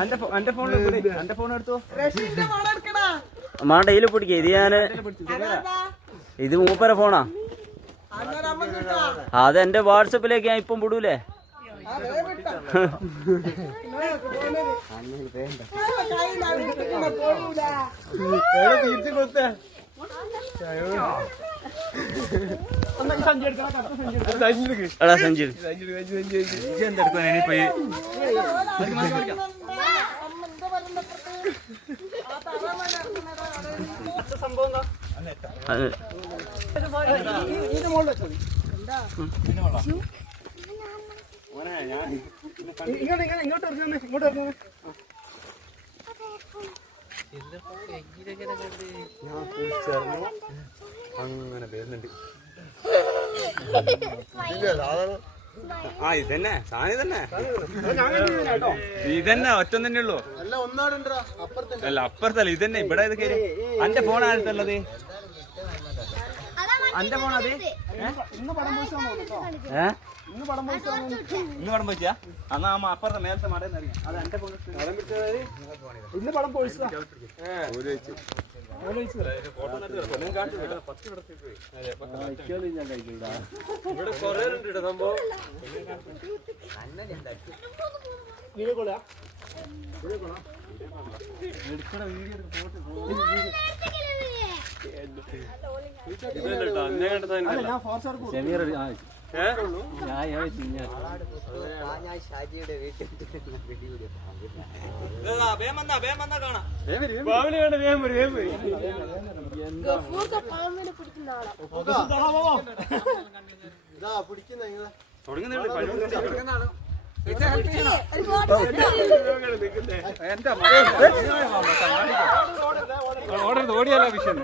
എന്റെ ഫോൺ എടുത്തോ. അമ്മ ഡെയിലി പിടിക്ക. ഇത് ഞാന് ഇത് മൂപ്പര ഫോണാ. അതെന്റെ വാട്സപ്പിലേക്ക് ഞാൻ ഇപ്പം വിടൂലേ. എടാ സഞ്ജു എന്തെടുക്കും ഇനിയിപ്പോ സംഭവം അങ്ങനെ വരുന്നുണ്ട്. ആ ഇതന്നെ സാധനം ഇതന്നെ ഒറ്റം തന്നെ ഉള്ളൂ. അല്ല അപ്പുറത്തല്ല ഇതന്നെ ഇവിടെ. ഇത് കയറി അന്റെ ഫോൺ ആരുത്തല്ലത്. അന്റെ ഫോണത് ഇന്ന് പടം പോയിച്ചാ. എന്നാ അപ്പുറത്തെ മേലത്തെ മടന്നറിയാം. അത് എന്റെ ഫോൺ ഇന്ന് പടം പോയിച്ചാ. ഇവിടെ കൊറേ ഉണ്ട് സംഭവം. ഓടിയല്ല വിഷയം.